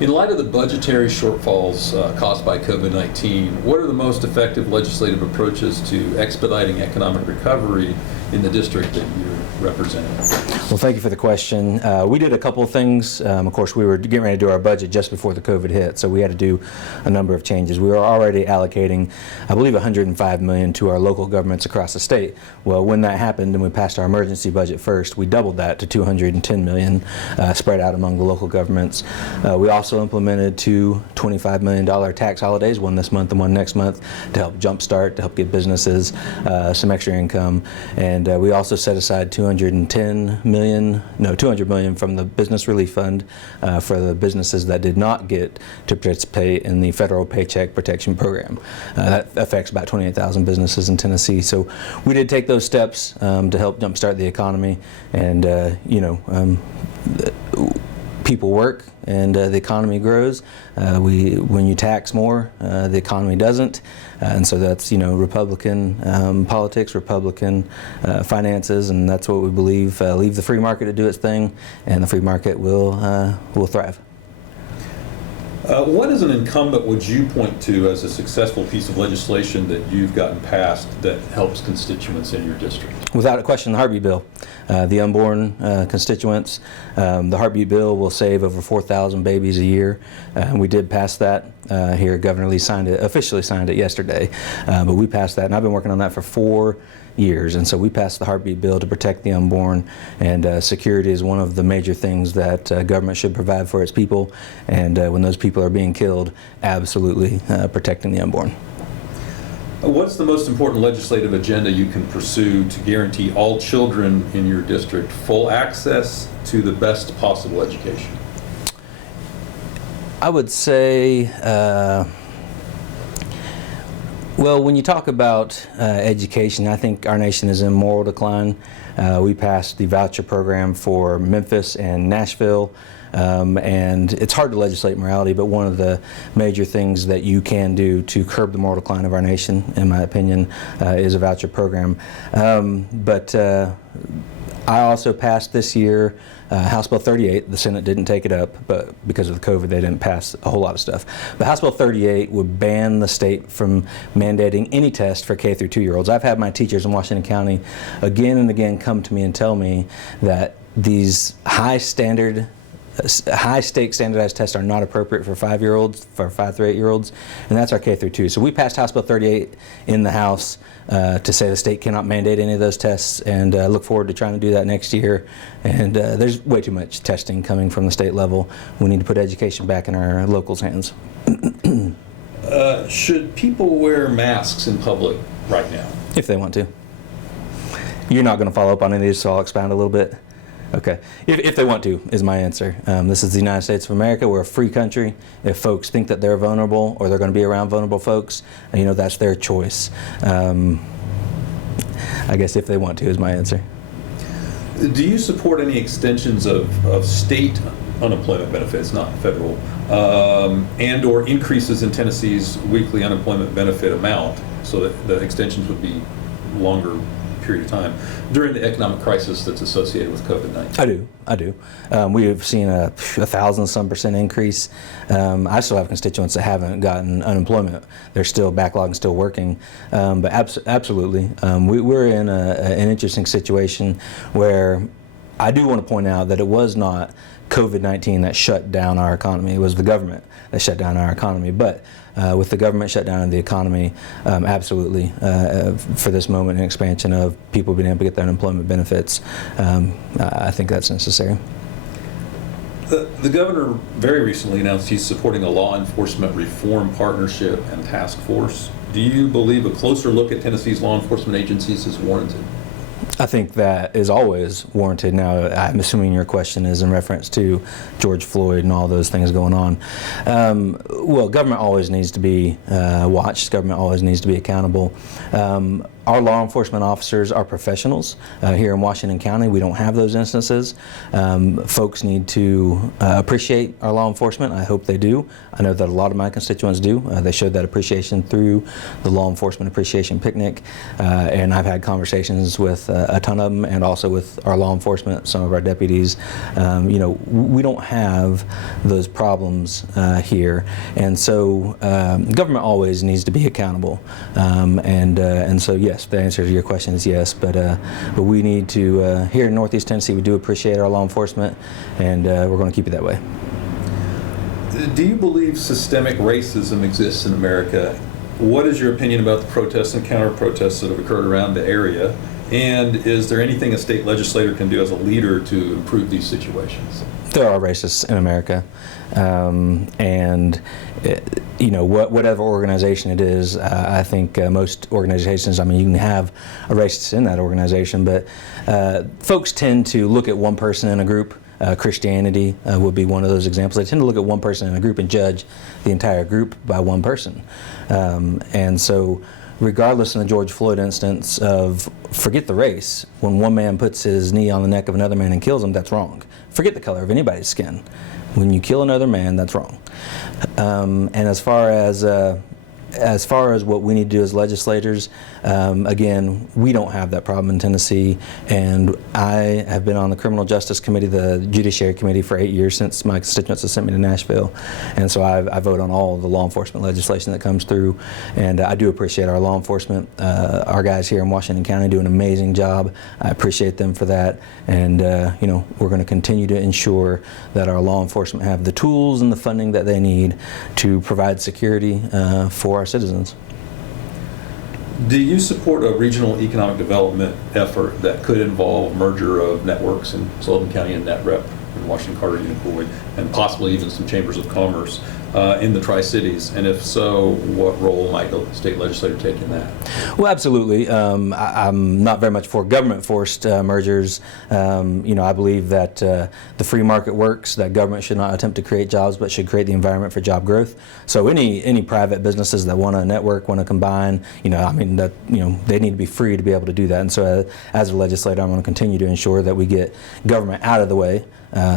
In light of the budgetary shortfalls caused by COVID-19, what are the most effective legislative approaches to expediting economic recovery in the district that you're representing? Well, thank you for the question. We did a couple of things. Of course, we were getting ready to do our budget just before the COVID hit, so we had to do a number of changes. We were already allocating, I believe, $105 million to our local governments across the state. Well, when that happened and we passed our emergency budget first, we doubled that to $210 million spread out among the local governments. We also implemented two $25 million tax holidays, one this month and one next month, to help jumpstart, to help get businesses some extra income. And we also set aside $200 million from the Business Relief Fund for the businesses that did not get to participate in the federal Paycheck Protection Program. That affects about 28,000 businesses in Tennessee. So we did take those steps to help jumpstart the economy, and people work and the economy grows. When you tax more, the economy doesn't, and so that's Republican politics, Republican finances, and that's what we believe. Leave the free market to do its thing, and the free market will thrive. What as an incumbent would you point to as a successful piece of legislation that you've gotten passed that helps constituents in your district? Without a question, the Heartbeat Bill. The unborn constituents, the Heartbeat Bill will save over 4,000 babies a year. We did pass that here. Governor Lee officially signed it yesterday, but we passed that, and I've been working on that for 4 years, and so we passed the Heartbeat Bill to protect the unborn, and security is one of the major things that government should provide for its people, and when those people are being killed, absolutely protecting the unborn. What's the most important legislative agenda you can pursue to guarantee all children in your district full access to the best possible education? I would say, well, when you talk about education, I think our nation is in moral decline. We passed the voucher program for Memphis and Nashville, and it's hard to legislate morality, but one of the major things that you can do to curb the moral decline of our nation, in my opinion, is a voucher program. But I also passed this year House Bill 38. The Senate didn't take it up, but because of the COVID, they didn't pass a whole lot of stuff. But House Bill 38 would ban the state from mandating any test for K through 2-year-olds. I've had my teachers in Washington County again and again come to me and tell me that these high-stake standardized tests are not appropriate for 5-year-olds, for 5 through 8-year-olds, and that's our K through 2. So we passed House Bill 38 in the House to say the state cannot mandate any of those tests, and look forward to trying to do that next year. And there's way too much testing coming from the state level. We need to put education back in our locals' hands. Should people wear masks in public right now? If they want to. You're not going to follow up on any of these, so I'll expound a little bit. Okay. If they want to, is my answer. This is the United States of America. We're a free country. If folks think that they're vulnerable or they're going to be around vulnerable folks, that's their choice. I guess if they want to is my answer. Do you support any extensions of state unemployment benefits, not federal, and or increases in Tennessee's weekly unemployment benefit amount so that the extensions would be longer period of time during the economic crisis that's associated with COVID-19? I do. We have seen a 1,000-some% increase. I still have constituents that haven't gotten unemployment. They're still backlogged and still working. But absolutely, we're in an interesting situation where I do want to point out that it was not COVID-19 that shut down our economy. It was the government that shut down our economy. But with the government shutdown of the economy, absolutely, for this moment and expansion of people being able to get their unemployment benefits, I think that's necessary. The governor very recently announced he's supporting a law enforcement reform partnership and task force. Do you believe a closer look at Tennessee's law enforcement agencies is warranted? I think that is always warranted. Now, I'm assuming your question is in reference to George Floyd and all those things going on. Well, government always needs to be watched. Government always needs to be accountable. our law enforcement officers are professionals. Here in Washington County, we don't have those instances. Folks need to appreciate our law enforcement. I hope they do. I know that a lot of my constituents do. They showed that appreciation through the Law Enforcement Appreciation Picnic, and I've had conversations with a ton of them, and also with our law enforcement, some of our deputies. You know, we don't have those problems here, and so government always needs to be accountable. And so yes, the answer to your question is yes. But we need to here in Northeast Tennessee, we do appreciate our law enforcement, and we're going to keep it that way. Do you believe systemic racism exists in America? What is your opinion about the protests and counter-protests that have occurred around the area? And is there anything a state legislator can do as a leader to improve these situations? There are racists in America, and you know, whatever organization it is, I think most organizations, I mean, you can have a racist in that organization, but folks tend to look at one person in a group. Christianity would be one of those examples. They tend to look at one person in a group and judge the entire group by one person. And so regardless in the George Floyd instance of, forget the race, when one man puts his knee on the neck of another man and kills him, that's wrong. Forget the color of anybody's skin. When you kill another man, that's wrong. And as far as what we need to do as legislators, again, we don't have that problem in Tennessee, and I have been on the Criminal Justice Committee, the Judiciary Committee, for 8 years since my constituents have sent me to Nashville, and so I vote on all of the law enforcement legislation that comes through, and I do appreciate our law enforcement. Our guys here in Washington County do an amazing job. I appreciate them for that, and you know, we're going to continue to ensure that our law enforcement have the tools and the funding that they need to provide security for our citizens. Do you support a regional economic development effort that could involve merger of networks in Sullivan County and NetRep in Washington, Carter, Unicoi, and possibly even some chambers of commerce in the Tri-Cities? And if so, what role might the state legislature take in that? Well, absolutely. I'm not very much for government-forced mergers. You know, I believe that the free market works, that government should not attempt to create jobs, but should create the environment for job growth. So any private businesses that want to network, want to combine, you know, I mean, that, you know, they need to be free to be able to do that. And so as a legislator, I'm going to continue to ensure that we get government out of the way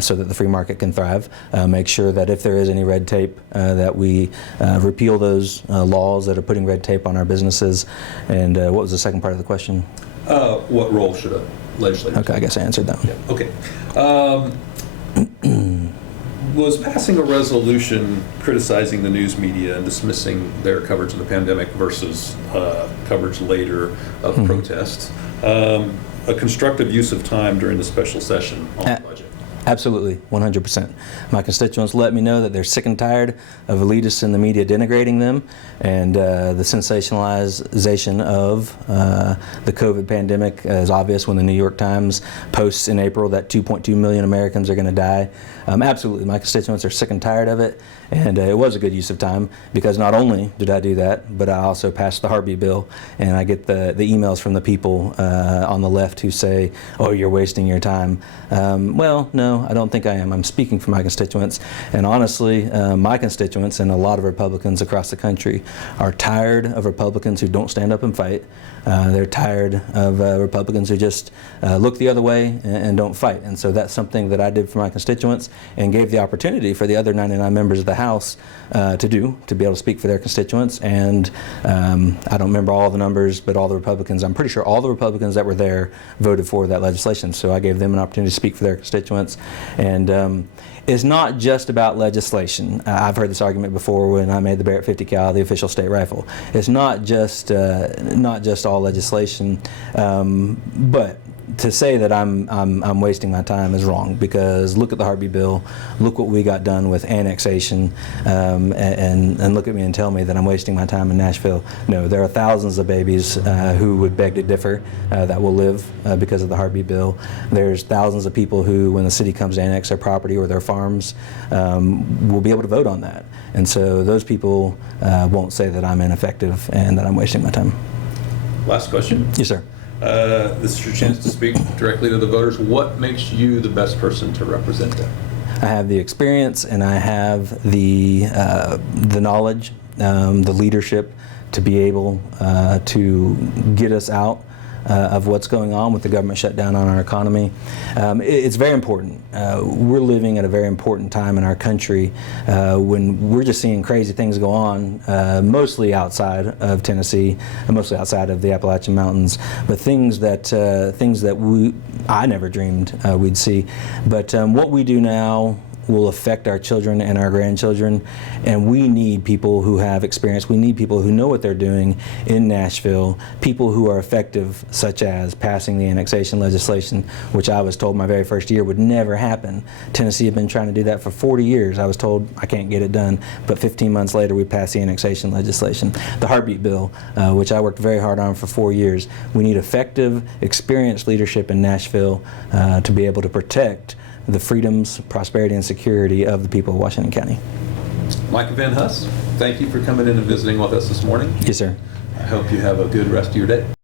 so that the free market can thrive. Make sure that if there is any red tape, that we repeal those laws that are putting red tape on our businesses. And what was the second part of the question? What role should a legislator take? Okay, I guess I answered that one. Yeah. Okay. Was passing a resolution criticizing the news media and dismissing their coverage of the pandemic versus coverage later of protests a constructive use of time during the special session on the budget? Absolutely, 100%. My constituents let me know that they're sick and tired of elitists in the media denigrating them, and the sensationalization of the COVID pandemic is obvious when the New York Times posts in April that 2.2 million Americans are going to die. Absolutely, my constituents are sick and tired of it, and it was a good use of time, because not only did I do that, but I also passed the heartbeat bill, and I get the emails from the people on the left who say, oh, you're wasting your time. Well, no, I don't think I am. I'm speaking for my constituents, and honestly, my constituents and a lot of Republicans across the country are tired of Republicans who don't stand up and fight. They're tired of Republicans who just look the other way and don't fight. And so that's something that I did for my constituents, and gave the opportunity for the other 99 members of the House to be able to speak for their constituents. And I don't remember all the numbers, but all the Republicans, I'm pretty sure all the Republicans that were there voted for that legislation. So I gave them an opportunity to speak for their constituents. And it's not just about legislation. I've heard this argument before when I made the Barrett 50 cal the official state rifle. It's not just all legislation, but to say that I'm wasting my time is wrong, because look at the heartbeat bill, look what we got done with annexation, and look at me and tell me that I'm wasting my time in Nashville. No, there are thousands of babies who would beg to differ that will live because of the heartbeat bill. There's thousands of people who, when the city comes to annex their property or their farms, will be able to vote on that. And so those people won't say that I'm ineffective and that I'm wasting my time. Last question. Yes, sir. This is your chance to speak directly to the voters. What makes you the best person to represent them? I have the experience, and I have the knowledge, the leadership to be able to get us out of what's going on with the government shutdown on our economy. It's very important. We're living at a very important time in our country when we're just seeing crazy things go on, mostly outside of Tennessee, mostly outside of the Appalachian Mountains, but things that I never dreamed we'd see. But what we do now will affect our children and our grandchildren, and we need people who have experience. We need people who know what they're doing in Nashville, people who are effective, such as passing the annexation legislation, which I was told my very first year would never happen. Tennessee had been trying to do that for 40 years. I was told I can't get it done, but 15 months later we passed the annexation legislation. The heartbeat bill, which I worked very hard on for 4 years. We need effective, experienced leadership in Nashville to be able to protect the freedoms, prosperity, and security of the people of Washington County. Micah Van Huss, thank you for coming in and visiting with us this morning. Yes, sir. I hope you have a good rest of your day.